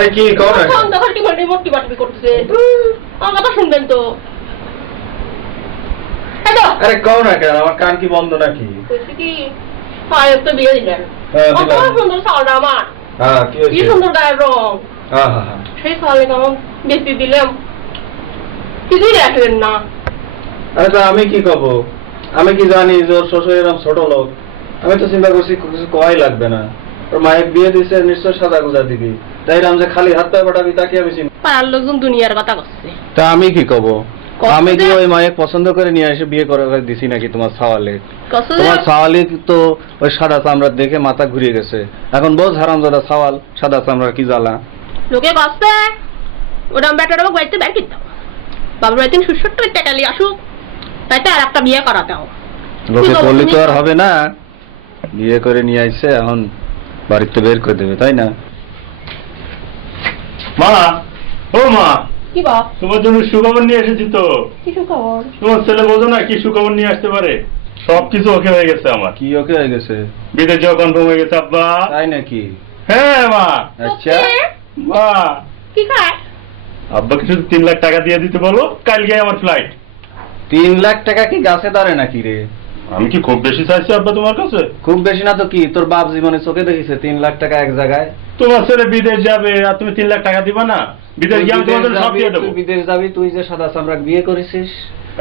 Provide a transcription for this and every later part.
এই কি কও না ফোন দখল কি বলবি মোটি বাটবি করতেছে আমার কথা শুনবেন তো হ্যালো আরে কও না কেন আমার কান কি বন্ধ নাকি কইছি কি পায়ে তো বিয়ে দিলেন কত সুন্দর সাউন্ড আমার হ্যাঁ কি হইছে কি সুন্দর গায়ের রং হ্যাঁ হ্যাঁ সেই সালে কেমন বেশি দিলাম কিছুই রাখলেন না আরে তো আমি কি কব আমি কি জানি যে ওর শ্বশুর এরকম ছোট লোক আমি তো চিন্তা করছি কিছু কয় লাগবে না ওর মায়ের বিয়ে দিছে নিশ্চয় সাদা গুজা দিবি তাই রাম যে খালি হাত পায়ে পাঠাবি তাকে আমি চিনি পাড়ার লোকজন দুনিয়ার কথা করছে তা আমি কি কব আমি কি ওই মায়ের পছন্দ করে নিয়ে এসে বিয়ে করে দিছি নাকি তোমার সাওয়ালে তোমার সাওয়ালে তো ওই সাদা চামড়া দেখে মাথা ঘুরিয়ে গেছে এখন বোঝ হারামজাদা সাওয়াল সাদা চামড়া কি জ্বালা লোকে কষ্টে ওরা বেটার বাড়িতে ব্যাগ কিনতে বাবুর বাড়িতে সুসুট্ট টাকালি আসুক তাইতে আর একটা বিয়ে করা দাও লোকে বললি তো আর হবে না বিয়ে করে নিয়ে আইছে এখন বাড়িতে বের করে দেবে তাই না মা ও মা কি বাপ তোমার জন্য সুখবর নিয়ে এসেছি তো কি খবর তোমার ছেলে বোঝো না কি সুখবর নিয়ে আসতে পারে সবকিছু ওকে হয়ে গেছে আমার কি ওকে হয়ে গেছে বিদেশ যাওয়া কনফার্ম হয়ে গেছে আব্বা তাই নাকি হ্যাঁ মা আচ্ছা মা কি খায় আব্বাকে শুধু 3 লাখ টাকা দিয়ে দিতে বলো কালকে আমার ফ্লাইট 3 লাখ টাকা কি গাছে ধরে নাকি রে আমি কি খুব বেশি চাইছি আব্বা তোমার কাছে খুব বেশি না তো কি তোর বাপ জীবনে চোখে দেখিছে 3 লাখ টাকা এক জায়গায় তোমার ছেলে বিদেশ যাবে আর তুমি 3 লাখ টাকা দিবা না বিদেশ গিয়ে আমি তোমার জন্য সব দিয়ে দেবো তুই বিদেশ যাবি তুই যে সাদা চামড়া বিয়ে করেছিস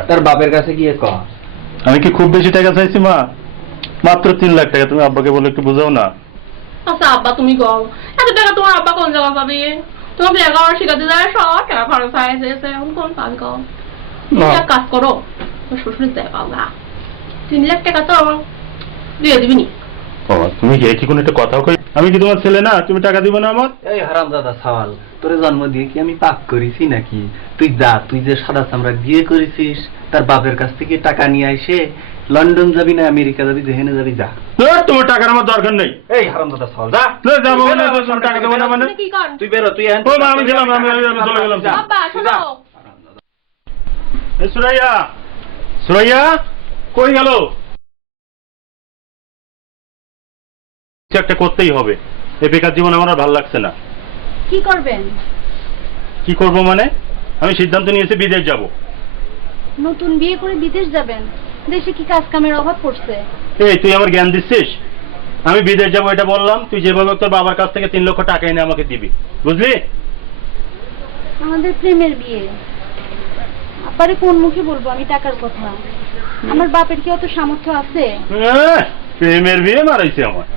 তার বাপের কাছে গিয়ে কহ আমি কি খুব বেশি টাকা চাইছি মা মাত্র 3 লাখ টাকা তুমি আব্বাকে বলে একটু বুঝাও না আচ্ছা আব্বা তুমি কও এত টাকা তোমার আব্বা কোন জায়গা পাবে তোমাকে লেখাপড়া শিখাতে যায় সব টাকা খরচ হয়ে যেছে এখন কোন পাবে কও তুমি এক কাজ করো তোর শ্বশুর দেয় পাওয়া 3 লাখ টাকা তো আমার দিয়ে দিবি নি বাবা তুমি কি কোন একটা কথা কই আমি কি তোমার ছেলে না তুমি টাকা দিবে না আমার এই হারামজাদা সাওয়াল তোরে জন্ম দিয়ে কি আমি পাপ করেছি নাকি তুই যা তুই যে সাদা চামড়া বিয়ে করেছিস তার বাপের কাছ থেকে টাকা নিয়ে আইসে লন্ডন যাবি না আমেরিকা যাবি যেখানে যাবি যা তোমার টাকার আমার দরকার নেই এই হারামজাদা সাওয়াল যা যাবো না তোমার টাকা দেবো না মানে কি কর তুই বেরো তুই ও মা আমি গেলাম আমি চলে গেলাম আব্বা শোনো এই সুরাইয়া সুরাইয়া কই গেল কিছু একটা করতেই হবে এই বেকার জীবন আমার আর ভালো লাগছে না কি করবেন কি করব মানে আমি সিদ্ধান্ত নিয়েছি বিদেশ যাব নতুন বিয়ে করে বিদেশ যাবেন দেশে কি কাজ কামের অভাব পড়ছে এই তুই আমার জ্ঞান দিচ্ছিস আমি বিদেশ যাব এটা বললাম তুই যেভাবে তোর বাবার কাছ থেকে 3 লক্ষ টাকা এনে আমাকে দিবি বুঝলি আমাদের প্রেমের বিয়ে আপারে কোন মুখে বলবো আমি টাকার কথা আমার বাপের কি অত সামর্থ্য আছে প্রেমের বিয়ে মারাইছে আমার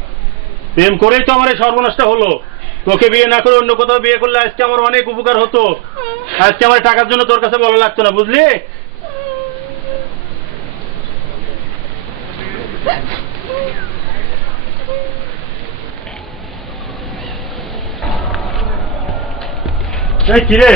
প্রেম করেই তো আমার এই সর্বনাশটা হলো তোকে বিয়ে না করে অন্য কোথাও বিয়ে করলে আজকে আমার অনেক উপকার হতো আজকে আমার টাকার জন্য তোর কাছে বলা লাগতো না বুঝলি কি রে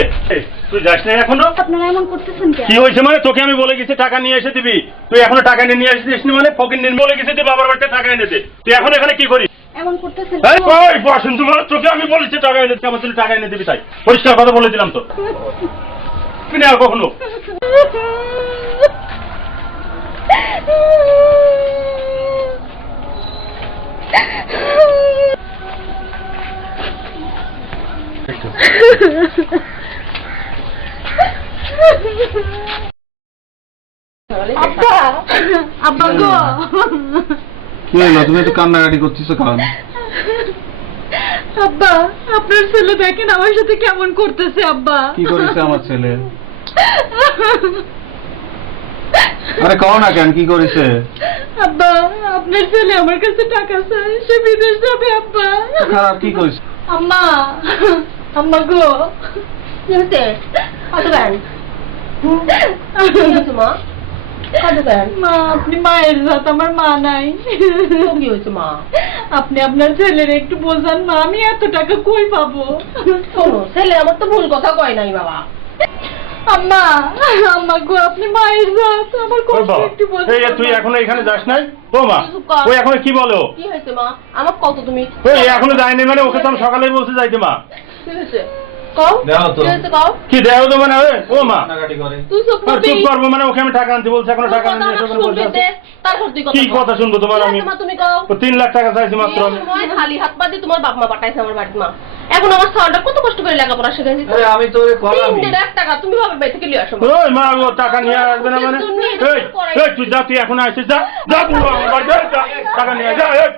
তুই যাস না এখনো আপনারা এমন করতেছেন কেন কি হয়েছে মানে তোকে আমি বলে গেছি টাকা নিয়ে এসে দিবি তুই এখনো টাকা নিয়ে আসছিস না মানে ফকির নিন বলে গেছি তুই বাবার বাড়িতে টাকা এনে দে তুই এখন এখানে কি করিস এমন করতেছেন ওই বসুন তোমার তোকে আমি বলেছি টাকা এনে দিতে আমার জন্য টাকা এনে দিবি তাই পরিষ্কার কথা বলে দিলাম তো তুই আর কখনো আব্বা আব্বা গো কি হলো তুমি তো কান্নাকাটি করতেছো কারণ আব্বা আপনার ছেলে দেখেন আমার সাথে কেমন করতেছে আব্বা কি করেছে আমার ছেলে আরে কও না কেন কি করেছে আব্বা আপনার ছেলে আমার কাছে টাকা চায় সে বিদেশ যাবে আব্বা খারাপ কি করেছে আম্মা আম্মা গো কি হচ্ছে কত গান কি হচ্ছে মা কত গান মা আপনি মায়ের জাত আমার মা নাই কি হয়েছে মা আপনি আপনার ছেলের একটু বোঝান মা আমি এত টাকা কই পাবো শোনো ছেলে আমার তো ভুল কথা কয় নাই বাবা আম্মা আম্মা গো আপনি মায়ের জাত আমার কষ্ট একটু বোঝান তুই এখনো এখানে যাস নাই ও মা ওই এখনো কি বলো কি হয়েছে মা আমার কত তুমি ওই এখনো যায়নি মানে ওকে তো আমি সকালেই বলতে যাইতে মা কি হয়েছে কও দাও তো। কি হয়েছে কও কি দেও তো মানে ও মা কান্নাকাটি করে তুই চুপ আর করবি চুপ করবো মানে ওকে আমি টাকা আনতে বলছি এখনো টাকা আনতে এসে ওখানে বসে আছে তারপর তুই কি কথা শুনবো তোমার আমি তুমি কও 3 লাখ টাকা চাইছি মাত্র আমি খালি হাত পা দিয়ে তোমার বাপ মা পাঠাইছে আমার বাড়িতে মা এখন আমার সাওয়ালটা কত কষ্ট করে লেখাপড়া শিখাইছি আরে আমি তো ওরে করামি 3 টাকা তুমি বাবার বাড়ি থেকে নিয়ে আসো ওই মা ও টাকা নিয়ে আসবে না মানে এই এই তুই যা তুই এখন আসিস যা যা তুই আমার বাড়িতে যা, টাকা নিয়ে আয়, যা এই।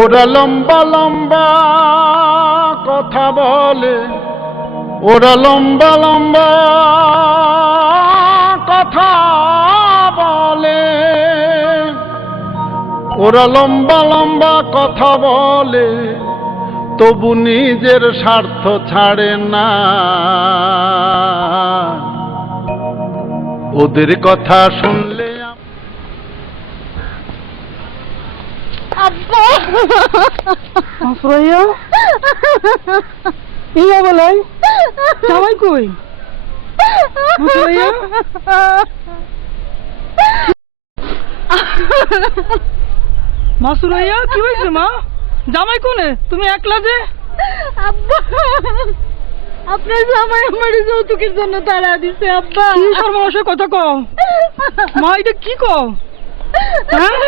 ওরা লম্বা লম্বা কথা বলে, ওরা লম্বা লম্বা কথা বলে, ওরা লম্বা লম্বা কথা বলে, তবু নিজের স্বার্থ ছাড়ে না। ওদের কথা শুনলে আব্বা মাসুরাইয়া ইয়া বলাই জামাই কই মাসুরাইয়া মাসুরাইয়া কি হয়েছে মা জামাই কোনে তুমি একলা যে আব্বা আপনার জামাই আমার যৌতুকের জন্য তাড়া দিছে আব্বা কি সর্বনাশের কথা কও মা এটা কি কও হ্যাঁ